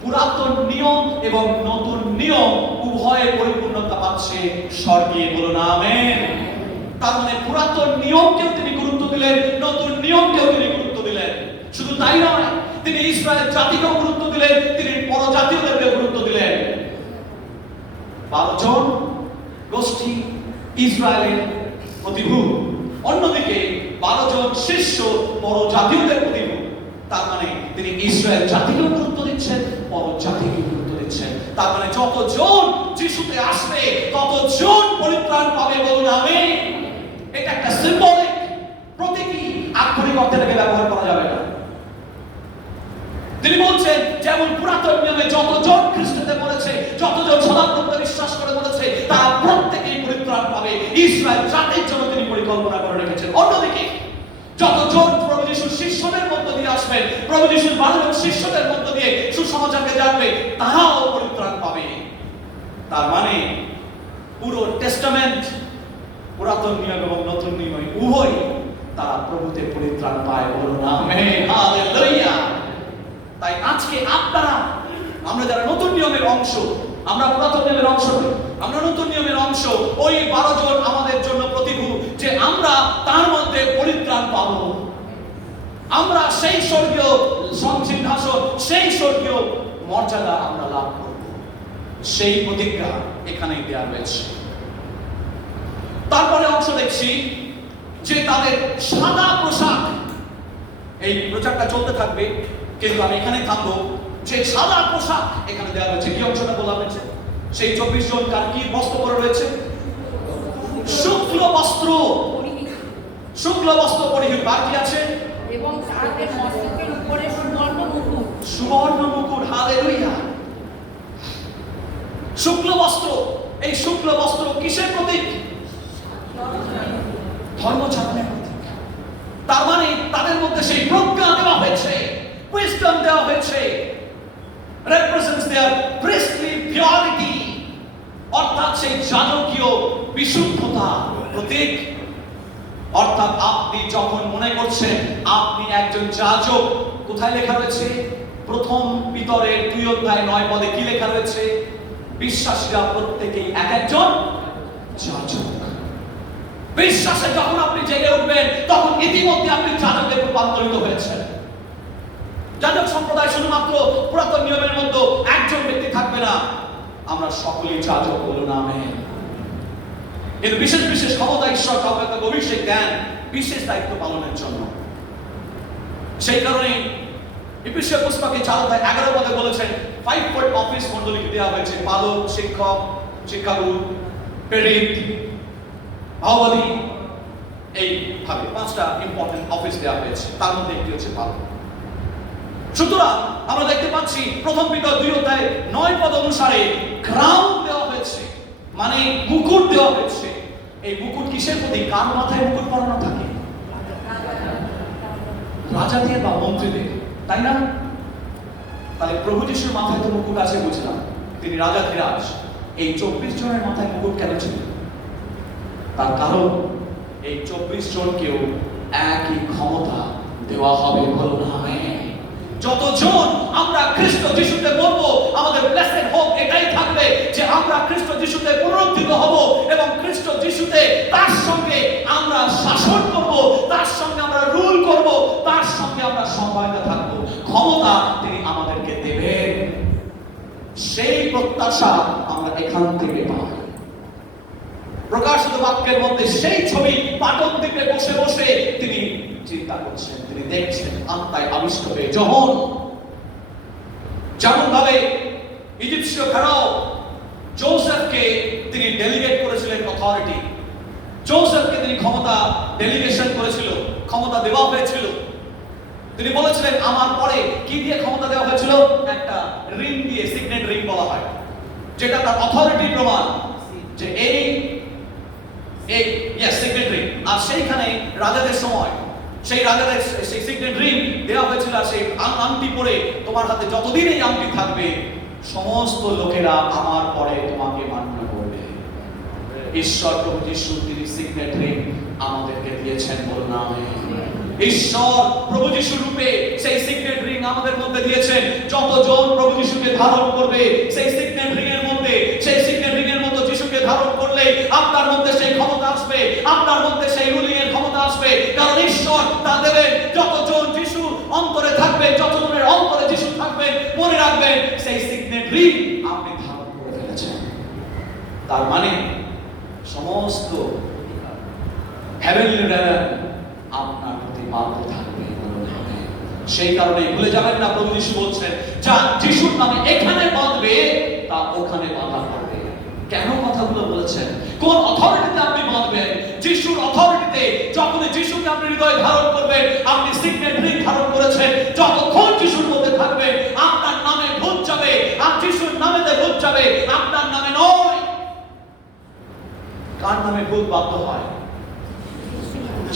পুরাতন নিয়ম এবং নতুন নিয়ম উভয়ে পরিপূর্ণতা পাচ্ছে স্বর্গে, বলুন আমেন। তার মানে পুরাতন নিয়মকেও তিনি গুরুত্ব দিলেন, নতুন নিয়মকেও তিনি গুরুত্ব দিলেন। শুধু তাই নয়, তিনি ইসরায়েল জাতিকেও গুরুত্ব দিলেন, তিনি পরজাতীয়দেরকে গুরুত্ব দিলেন। 12 জন গোষ্ঠী ইসরায়েলের প্রতিভূ, অন্যদিকে 12 জন শিষ্য বড় জাতীয়দের প্রতিভূ। তার মানে তিনি ইসরায়েল জাতিকেও গুরুত্ব দিচ্ছেন, বড় জাতিকে গুরুত্ব দিচ্ছেন। তার মানে যতজন যিশুতে আসবে ততজন পরিত্রাণ পাবে, বলুন আমেন। এটা একটা সিম্বলিক, প্রতীকী, আক্ষরিক অর্থে এটাকে ব্যবহার করা যাবে না। তিনি বলছেন যেমন পুরাতন নিয়মে যতজন খ্রিস্টতে বলেছে, যতজন সদাপ্রভুতে বিশ্বাস করে বলেছে, তারা প্রত্যেকেই পরিত্রাণ পাবে। ইসরায়েল জাতির জন্য তিনি পরিকল্পনা করে রেখেছেন। অন্যদিকে যতজন প্রভু যিশুর শিষ্যদের মধ্য দিয়ে আসবেন, প্রভু যিশুর 12 জন শিষ্যদের মধ্য দিয়ে সুসমাচারকে জানবে, তারাও পরিত্রাণ পাবে। তার মানে পুরো টেস্টামেন্ট, পুরাতন নিয়ম এবং নতুন নিয়ম উভয় তারা প্রভুতে পরিত্রাণ পায়, বলুন আমেন, হালেলুয়া। তাই আজকে আপনারা, আমরা যারা নতুন নিয়মের অংশ, আমরা পুরাতন নিয়মের অংশ নই, আমরা নতুন নিয়মের অংশ। ওই 12 জন আমাদের জন্য প্রতিভূ যে আমরা তার মধ্যে পরিত্রাণ পাবো। আমরা সেই স্বর্গীয় সিংহাসন, সেই স্বর্গীয় মর্যাদা আমরা লাভ করব। সেই প্রতিজ্ঞা এখানেই দেওয়া হয়েছে। তারপরে অংশ দেখছি যে তাদের সাদা পোশাক। এই প্রচারটা চলতে থাকবে, কিন্তু আমি এখানে থামবো। যে সাদা পোশাক এখানে দেওয়া হয়েছে, কি অংশটা বলা হয়েছে? সেই 24 জন কার কি বস্ত্র পরে রয়েছে? শুক্ল বস্ত্র, শুক্ল বস্ত্র পরিহিত। আর কি আছে? এবং তাদের মস্তকের উপরে সুবর্ণ মুকুট। সুবর্ণ মুকুট, হালেলুয়া। শুক্ল বস্ত্র, এই শুক্ল বস্ত্র কিসের প্রতীক? ধর্মচারণের প্রতীক। তার মানে তাদের মধ্যে সেই প্রজ্ঞা দেওয়া হয়েছে, উইজডম দেওয়া হয়েছে, represents their priestly purity, অর্থাৎ সেই যাজকীয় বিশুদ্ধতা প্রতীক। অর্থাৎ আপনি যখন মনে করছেন আপনি একজন যাজক, কোথায় লেখা রয়েছে? প্রথম পিতরের 2 অধ্যায় 9 পদে কি লেখা রয়েছে? বিশ্বাসীরা প্রত্যেকেই এক একজন যাজক। বিশ্বাসে যখন আপনি জেগে উঠবেন তখন ইতিমধ্যে আপনি যাজকে রূপান্তরিত হয়েছেন। যাজক সম্প্রদায় শুধুমাত্র পুরাতন নিয়মের মধ্যে একজন ব্যক্তি থাকবে না, আমরা সকলেই যাজক, বলুন আমেন। কিন্তু বিশেষ বিশেষ ক্ষমতা ঈশ্বর কাউকে অভিষেক দেন বিশেষ দায়িত্ব পালনের জন্য। সেই কারণে এফেসীয় পুস্তকে 4 অধ্যায় 11 পদে বলেছেন 5-fold অফিস মণ্ডলীকে দেওয়া হয়েছে: পালক, শিক্ষক, শিক্ষাগুরু, প্রেরিত, ভাববাদী। এই ভাবে 5টা ইম্পর্টেন্ট অফিস দেওয়া হয়েছে, তার মধ্যে একটি হচ্ছে পালক। সুতরাং আমরা দেখতে পাচ্ছি প্রথম পিতর 2 অধ্যায় 9 পদ অনুসারে ক্রাউন দেওয়া হয়েছে, মানে মুকুট দেওয়া হয়েছে। এই মুকুট কিসের প্রতীক? কার মাথায় মুকুট পরানো থাকে? রাজাদের বা মন্ত্রীদের, তাই না? তাহলে প্রভু যিশুর মাথায় তো মুকুট আছে বুঝলাম, তিনি রাজাধিরাজ। এই 24 জনের মাথায় মুকুট কেন ছিল? তার কারণ এই 24 জনকেও একই ক্ষমতা দেওয়া হবে, বলুন আমেন। যতজন আমরা খ্রিস্ট যিশুতে মরবো, আমাদের ব্লেসড হোপ এটাই থাকবে যে আমরা খ্রিস্ট যিশুতে পুনরুত্থিত হব এবং খ্রিস্ট যিশুতে তার সঙ্গে আমরা শাসন করব, তার সঙ্গে আমরা রুল করব, তার সঙ্গে আমরা সম্মানিত থাকব। ক্ষমতা তিনি আমাদেরকে দেবেন, সেই প্রত্যাশা আমরা এখান থেকে পাই। প্রকাশিত বাক্যের মধ্যে সেই ছবি পাঠক দিকে বসে বসে তিনি চিন্তা করছেন, তিনি দেখছেন, আত্মায় আবিষ্ট হয়ে। যেমন ভাবে ইজিপ্সীয় ফেরাও জোসেফকে তিনি ডেলিগেট করেছিলেন অথরিটি, জোসেফকে তিনি ক্ষমতা ডেলিগেশন করেছিল, ক্ষমতা দেওয়া হয়েছিল। তিনি বলেছিলেন আমার পরে কি দিয়ে ক্ষমতা দেওয়া হয়েছিল? একটা রিং দিয়ে, সিগনেট রিং বলা হয়, যেটা তার অথরিটি প্রমাণ যে এই সিগনেট রিং। আর সেইখানে রাজাদের সময় সেই রাজাদের সেই সিগনেট রিং দেওয়া হয়েছিল, আর সেই আংটি পরে তোমার হাতে যতদিন এই আংটি থাকবে সমস্ত লোকেরা আমার পরে তোমাকে মান্য করবে। ঈশ্বর প্রভু যিশু তিনি সিগনেট রিং আমাদেরকে দিয়েছেন, বলুন আমেন। ঈশ্বর প্রভু যিশু রূপে সেই সিগনেট রিং আমাদের মধ্যে দিয়েছেন। যতজন প্রভু যিশুকে ধারণ করবে সেই সিগনেট রিং এর মধ্যে, সেই সিগনেট রিং এর মধ্যে যিশুকে ধারণ করলে আপনার মধ্যে সেই ক্ষমতা আসবে, আপনার মধ্যে সেই রুলিং এর ক্ষমতা আসবে। কারণ ঈশ্বর তা দেবেন যতজন যিশু অন্তরে থাকবে, যতজনের অন্তরে যিশু থাকবে। মনে রাখবেন সেই সিগনেট রিং আপনি ধারণ করে ফেলেছেন। তার মানে সমস্ত হেভেনলি রেলম আপনার প্রতি বাধ্য থাকবে। সেই কারণে ভুলে যাবেন না, প্রভু যিশু বলছেন যা যিশুর নামে এখানে বাঁধবে তা ওখানে বাঁধা পড়বে। কেন কথাগুলো বলেছেন? কোন অথরিটিতে আপনি বাঁধবেন? যিশুর অথরিটিতে। যখন যিশুকে আপনি হৃদয়ে ধারণ করবেন, আপনি সিগনেট রিং ধারণ করেছেন, যতক্ষণ যিশুর মধ্যে থাকবেন আপনার নামে ভূত যাবে, আর যিশুর নামেতে ভূত যাবে, আপনার নামে নয়। কার নামে ভূত বাধ্য হয়?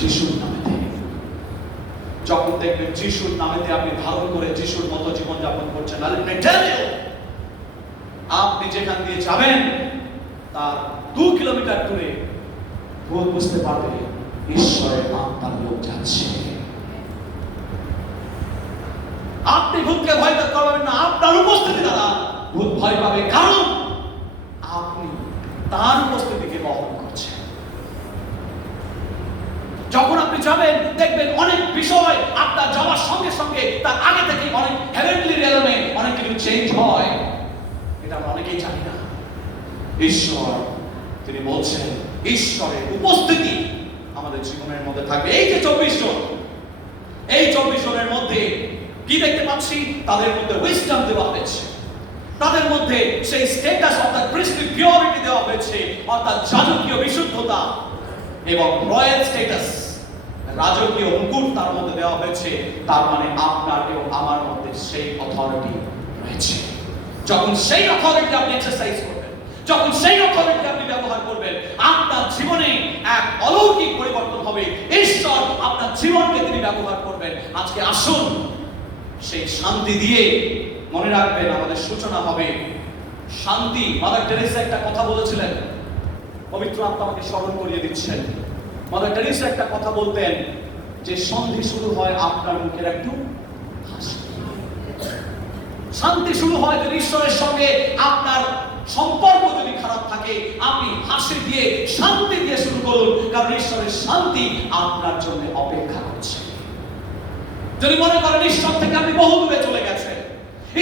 যিশুর নামেতে। যখন দেখবেন যিশুর নামেতে আপনি ধারণ করে যিশুর মতো জীবন যাপন করছেন, আপনি যেখান দিয়ে যাবেন তার 2 কিলোমিটার দূরে ভূত বুঝতে পারবে ঈশ্বরের আত্মার লোক যাচ্ছে। আপনি ভূতকে ভয় করবেন না, আপনার উপস্থিতি দ্বারা ভূত ভয় পাবে, কারণ আপনি তার উপস্থিতিকে বহন করছেন। যখন আপনি যাবেন দেখবেন অনেক বিষয় আপনার যাওয়ার সঙ্গে সঙ্গে তার আগে থেকে অনেক হেভেনলি রিয়েলমে অনেক কিছু চেঞ্জ হয়। এটা আমরা অনেকেই জানি না। ঈশ্বর তিনি বলছেন ঈশ্বরের উপস্থিতি আমাদের জীবনের মধ্যে থাকবে। এই যে 24 জন, এই 24 জনের মধ্যে কি দেখতে পাচ্ছি? তাদের মধ্যে উইজডম দেওয়া হয়েছে, তাদের মধ্যে সেই স্ট্যাটাস অর্থাৎ প্রিস্টলি পিওরিটি দেওয়া হয়েছে, অর্থাৎ যাজকীয় বিশুদ্ধতা এবং রয়্যাল স্ট্যাটাস, রাজকীয় মুকুট তার মধ্যে দেওয়া হয়েছে। তার মানে আপনার এবং আমার মধ্যে সেই অথরিটি রয়েছে। যখন সেই অথরিটি আপনি এক্সারসাইজ করবেন, যখন সেই অথরিটি আপনি ব্যবহার করবেন, আপনার জীবনে এক অলৌকিক পরিবর্তন হবে। ঈশ্বর আপনার জীবনকে তিনি ব্যবহার করবেন। আজকে আসুন সেই শান্তি দিয়ে, মনে রাখবেন আমাদের সূচনা হবে শান্তি। মাদার টেরেসা একটা কথা বলেছিলেন, পবিত্র আত্মা আমাকে স্মরণ করিয়ে দিচ্ছেন। মাদার টেরেসা একটা কথা বলতেন যে সন্ধি শুরু হয় আপনার মুখের একটু হাসি। শান্তি শুরু হয় যদি ঈশ্বরের সঙ্গে আপনার সম্পর্ক যদি খারাপ থাকে, আপনি হাসি দিয়ে শান্তি দিয়ে শুরু করুন, কারণ ঈশ্বরের শান্তি আপনার জন্য অপেক্ষা করছে। যদি মনে করেন ঈশ্বর থেকে আপনি বহু দূরে চলে গেছেন,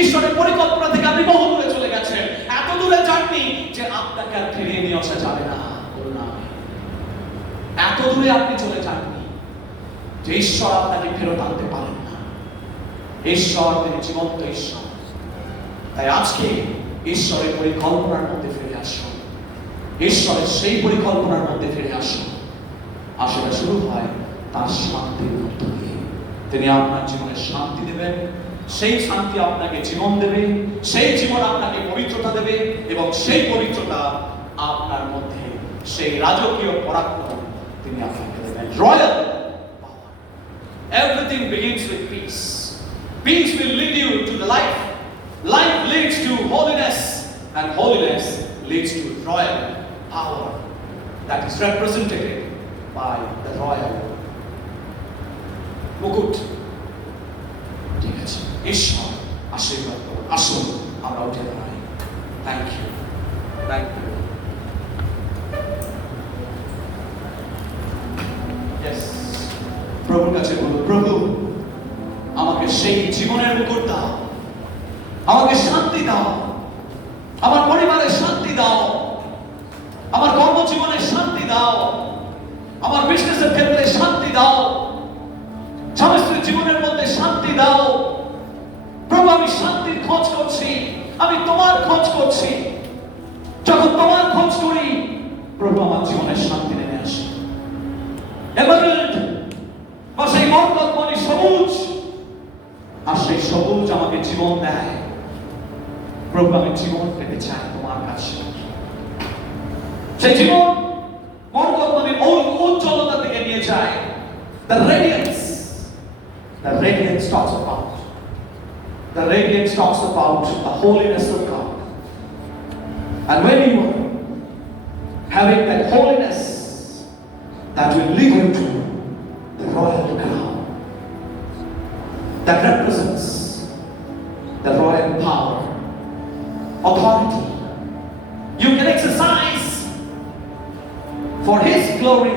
ঈশ্বরের পরিকল্পনা থেকে আপনি বহু দূরে চলে গেছেন, এত দূরে যাননি যে আপনাকে আর ফিরিয়ে নিয়ে আসা যাবে না, এত দূরে আপনি চলে যাননি যে ঈশ্বর আপনাকে ফেরত আনতে পারেন না। ঈশ্বর তিনি জীবন্ত ঈশ্বর। তাই আজকে ঈশ্বরের পরিকল্পনার মধ্যে ফিরে আসুন, ঈশ্বরের সেই পরিকল্পনার মধ্যে ফিরে আসুন। আসলে শুরু হয় তার শান্তির মধ্য দিয়ে। তিনি আপনার জীবনে শান্তি দেবেন, সেই শান্তি আপনাকে জীবন দেবে, সেই জীবন আপনাকে পবিত্রতা দেবে, এবং সেই পবিত্রতা আপনার মধ্যে সেই রাজকীয় পরাক্রম তিনি আপনাকে দেবেন। Royal power. Everything begins with peace. Peace will lead you to the life. Life leads to holiness, and holiness leads to royal power that is represented by the royal মুকুট। ঠিক আছে, ঈশ্বর আশীর্বাদ করুন। আসুন আমরা উঠে দাঁড়াই। Thank you, thank you. প্রভুর কাছে বলুন, প্রভু আমাকে সেই জীবনের মুকুট দাও, আমাকে শান্তি দাও, আমার পরিবারের শান্তি দাও, আমার কর্মজীবনে শান্তি দাও, আমার বিজনেসের ক্ষেত্রে শান্তি দাও, স্বামী স্ত্রীর জীবনের মধ্যে শান্তি দাও। প্রভু আমি শান্তির খোঁজ করছি, আমি তোমার খোঁজ করছি। যখন তোমার খোঁজ করি প্রভু আমার জীবনে শান্তি নেমে আসে। এমারেল্ড বা সেই মরকতমণি সবুজ, আর সেই সবুজ আমাকে জীবন দেয়। প্রভু আমি জীবন পেতে চাই তোমার কাছে। সেই জীবন মরকতমণির উজ্জ্বলতা থেকে নিয়ে যায়। The radiance talks about the holiness of God. And when you are having that holiness, that will lead you to the royal crown that represents the royal power, authority. You can exercise for His glory.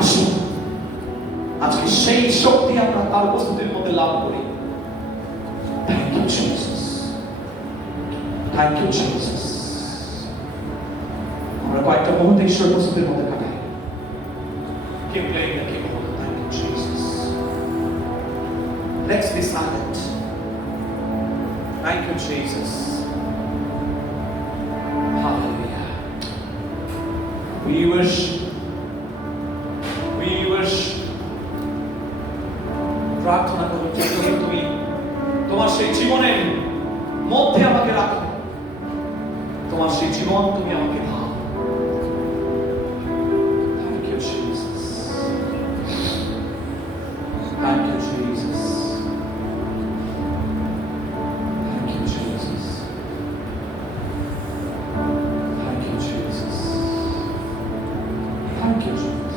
আসুন আজকে সেই শক্তি আমরা তার উপস্থিতির মধ্যে লাভ করি। Thank you, Jesus. Thank you, Jesus. আমরা কয়েকটা মুহূর্তে ঈশ্বর উপস্থিতির মধ্যে কাটাই। Keep playing the silent. Thank you, Jesus. Hallelujah. We worship. We worship. প্রার্থনা করো যে তুমি তোমার সেই জীবনের মধ্যে আমাকে রাখো, তোমার সেই জীবন তুমি আমাকে দাও। Thank you, Jesus. Thank you, Jesus. Thank you, Jesus. Thank you, Jesus. Thank you, Jesus.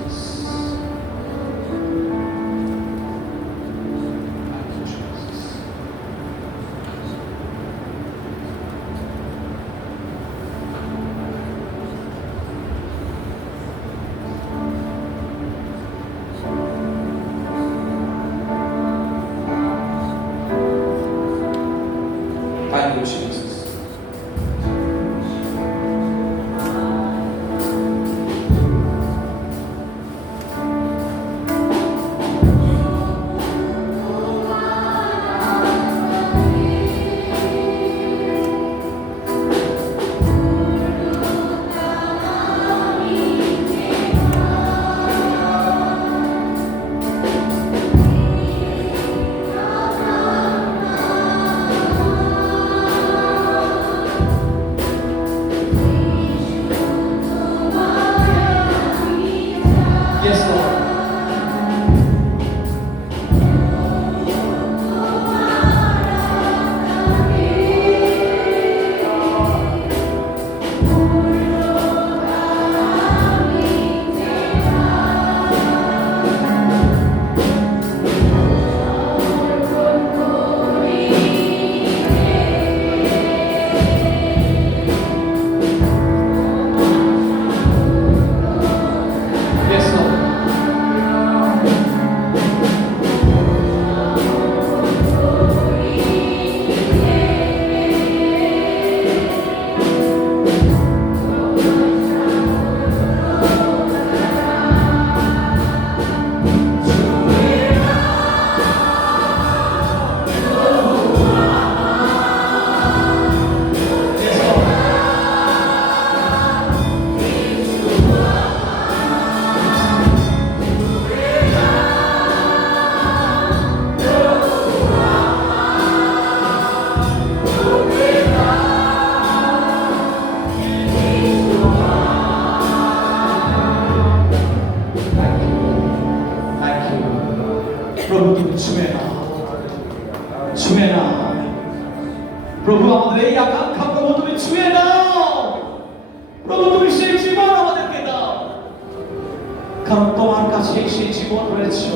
Thank you, Jesus. Thank you, Jesus. Yes, Lord. Yes, Lord. Yes, Lord. Thank you. প্রভু তুমি ছুঁয়ে নাও, ছুঁয়ে নাও। প্রভু আমাদের এই আকাঙ্ক্ষা, প্রভু তুমি ছুঁয়ে নাও। প্রভু তুমি সেই জীবন আমাদেরকে দাও, কারণ তোমার কাছে সেই জীবন রয়েছে।